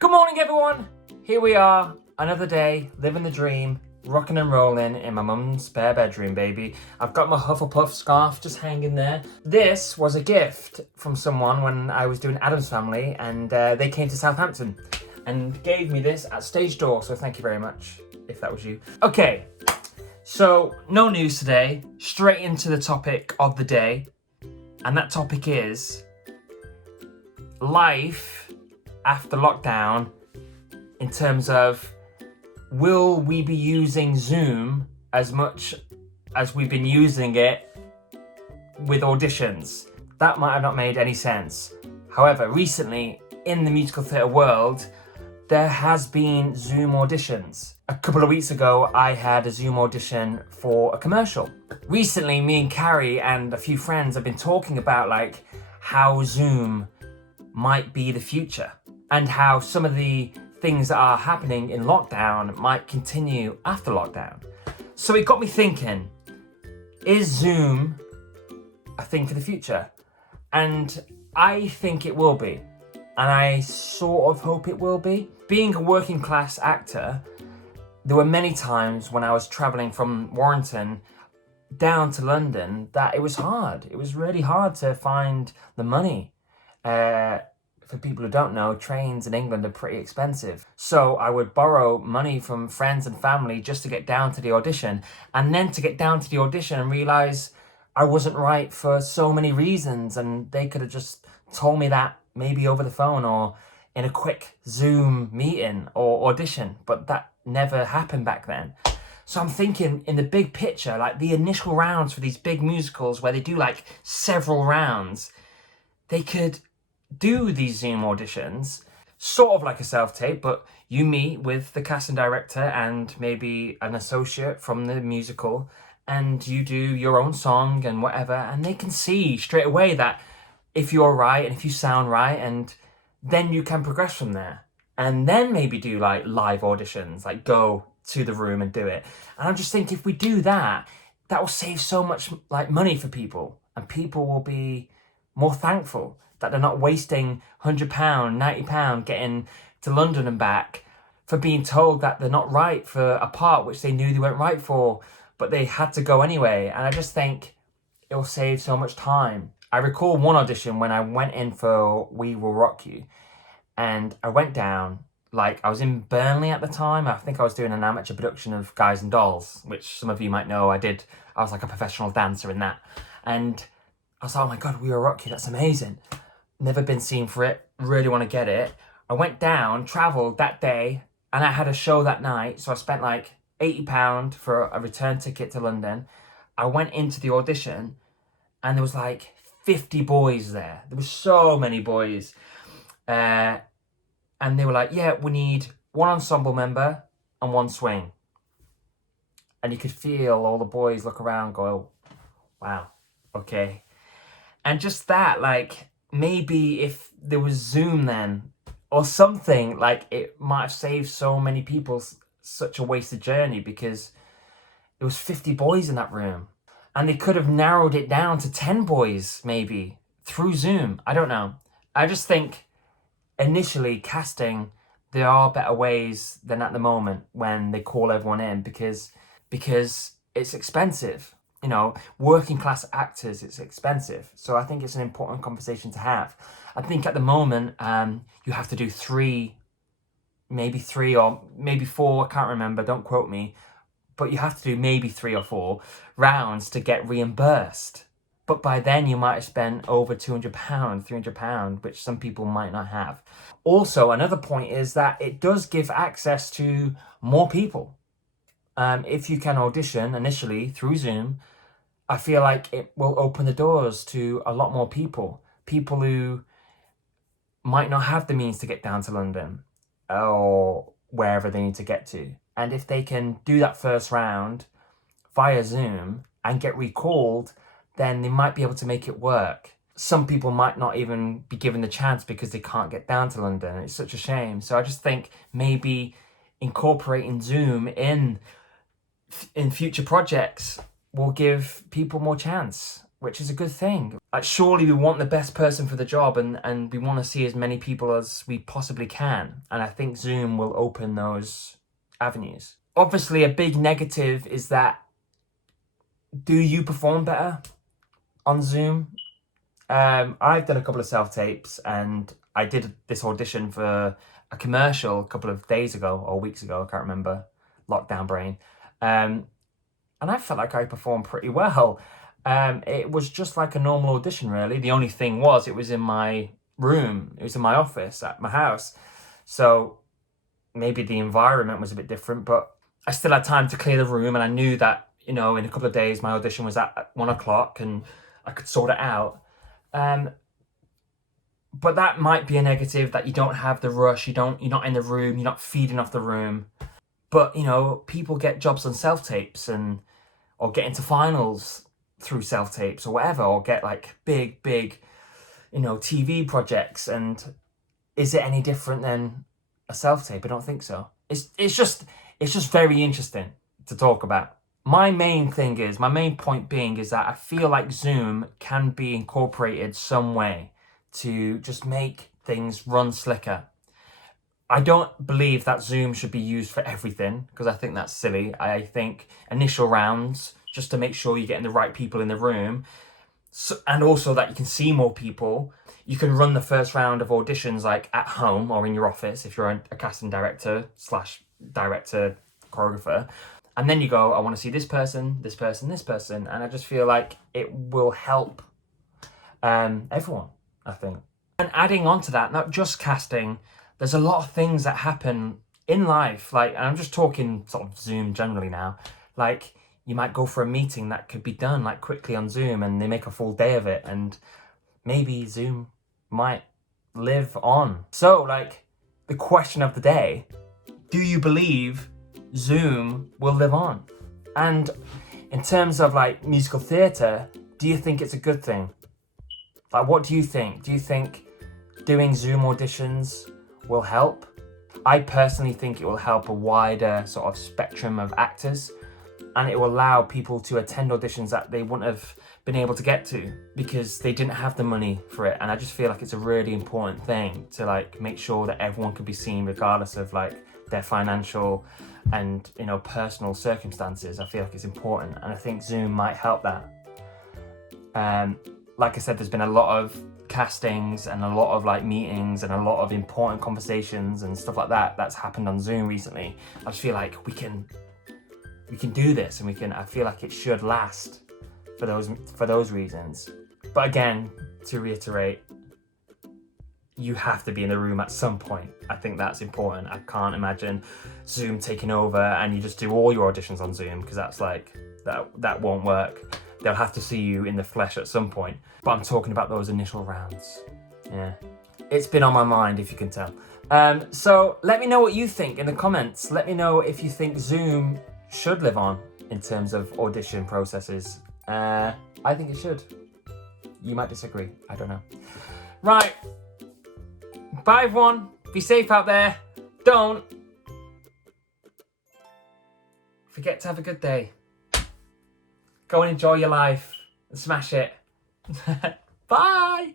Good morning, everyone. Here we are, another day, living the dream, rocking and rolling in my mum's spare bedroom, baby. I've got my Hufflepuff scarf just hanging there. This was a gift from someone when I was doing Addams Family, and they came to Southampton and gave me this at stage door, so thank you very much, if that was you. Okay, so no news today, straight into the topic of the day, and that topic is life after lockdown, in terms of will we be using Zoom as much as we've been using it with auditions? That might have not made any sense. However, recently in the musical theatre world, there has been Zoom auditions. A couple of weeks ago, I had a Zoom audition for a commercial. Recently, me and Carrie and a few friends have been talking about like how Zoom might be the future, and how some of the things that are happening in lockdown might continue after lockdown. So it got me thinking, is Zoom a thing for the future? And I think it will be. And I sort of hope it will be. Being a working class actor, there were many times when I was traveling from Warrington down to London that it was hard. It was really hard to find the money. For people who don't know, trains in England are pretty expensive. So I would borrow money from friends and family just to get down to the audition, and then to get down to the audition and realise I wasn't right for so many reasons, and they could have just told me that maybe over the phone or in a quick Zoom meeting or audition, but that never happened back then. So I'm thinking in the big picture, like the initial rounds for these big musicals where they do like several rounds, they could do these Zoom auditions, sort of like a self-tape, but you meet with the casting director and maybe an associate from the musical, and you do your own song and whatever, and they can see straight away that if you're right and if you sound right, and then you can progress from there. And then maybe do like live auditions, like go to the room and do it. And I'm just thinking, if we do that, that will save so much like money for people, and people will be more thankful that they're not wasting £100, £90 getting to London and back for being told that they're not right for a part which they knew they weren't right for, but they had to go anyway. And I just think it'll save so much time. I recall one audition when I went in for We Will Rock You, and I went down, like I was in Burnley at the time. I think I was doing an amateur production of Guys and Dolls, which some of you might know I did. I was like a professional dancer in that. And I was like, oh my God, We Will Rock You, that's amazing. Never been seen for it, really want to get it. I went down, travelled that day, and I had a show that night, so I spent like £80 for a return ticket to London. I went into the audition, and there was like 50 boys there. There were so many boys. And they were like, yeah, we need one ensemble member and one swing. And you could feel all the boys look around, go, wow, okay. And just that, like, maybe if there was Zoom then or something, like it might have saved so many people such a wasted journey, because it was 50 boys in that room, and they could have narrowed it down to 10 boys maybe through Zoom. I don't know. I just think initially casting, there are better ways than at the moment when they call everyone in, because it's expensive. You know, working class actors, it's expensive. So I think it's an important conversation to have. I think at the moment, you have to do maybe three or maybe four, I can't remember, don't quote me, but you have to do maybe 3 or 4 rounds to get reimbursed. But by then you might have spent over £200, £300, which some people might not have. Also, another point is that it does give access to more people. If you can audition initially through Zoom, I feel like it will open the doors to a lot more people who might not have the means to get down to London or wherever they need to get to. And if they can do that first round via Zoom and get recalled, then they might be able to make it work. Some people might not even be given the chance because they can't get down to London. It's such a shame. So I just think maybe incorporating Zoom in future projects will give people more chance. which is a good thing. Like, surely we want the best person for the job, and we want to see as many people as we possibly can. And I think Zoom will open those avenues. Obviously, a big negative is that, do you perform better on Zoom? I've done a couple of self-tapes, and I did this audition for a commercial a couple of days ago or weeks ago, I can't remember, lockdown brain. And I felt like I performed pretty well. It was just like a normal audition, really. The only thing was, it was in my room. It was in my office at my house. So maybe the environment was a bit different, but I still had time to clear the room, and I knew that, you know, in a couple of days my audition was at 1 o'clock and I could sort it out. But that might be a negative, that you don't have the rush, you're not in the room, you're not feeding off the room. But, you know, people get jobs on self-tapes or get into finals through self-tapes or whatever, or get like big, you know, TV projects. And is it any different than a self-tape? I don't think so. It's just very interesting to talk about. My main point being is that I feel like Zoom can be incorporated some way to just make things run slicker. I don't believe that Zoom should be used for everything, because I think that's silly. I think initial rounds, just to make sure you're getting the right people in the room, and also that you can see more people. You can run the first round of auditions like at home or in your office if you're a casting director / director choreographer. And then you go, I want to see this person, this person, this person. And I just feel like it will help everyone, I think. And adding on to that, not just casting, there's a lot of things that happen in life. Like, and I'm just talking sort of Zoom generally now. Like, you might go for a meeting that could be done like quickly on Zoom, and they make a full day of it. And maybe Zoom might live on. So, like, the question of the day, do you believe Zoom will live on? And in terms of like musical theatre, do you think it's a good thing? Like, what do you think? Do you think doing Zoom auditions will help? I personally think it will help a wider sort of spectrum of actors, and it will allow people to attend auditions that they wouldn't have been able to get to because they didn't have the money for it. And I just feel like it's a really important thing to like make sure that everyone can be seen regardless of like their financial and, you know, personal circumstances. I feel like it's important, and I think Zoom might help that. Like I said, there's been a lot of castings and a lot of like meetings and a lot of important conversations and stuff like that that's happened on Zoom recently. I just feel like we can do this, and I feel like it should last for those reasons. But again, to reiterate, you have to be in the room at some point. I think that's important. I can't imagine Zoom taking over and you just do all your auditions on Zoom, because that's like, that won't work. They'll have to see you in the flesh at some point. But I'm talking about those initial rounds. Yeah. It's been on my mind, if you can tell. So let me know what you think in the comments. Let me know if you think Zoom should live on in terms of audition processes. I think it should. You might disagree. I don't know. Right. Bye, everyone. Be safe out there. Don't forget to have a good day. Go and enjoy your life and smash it. Bye.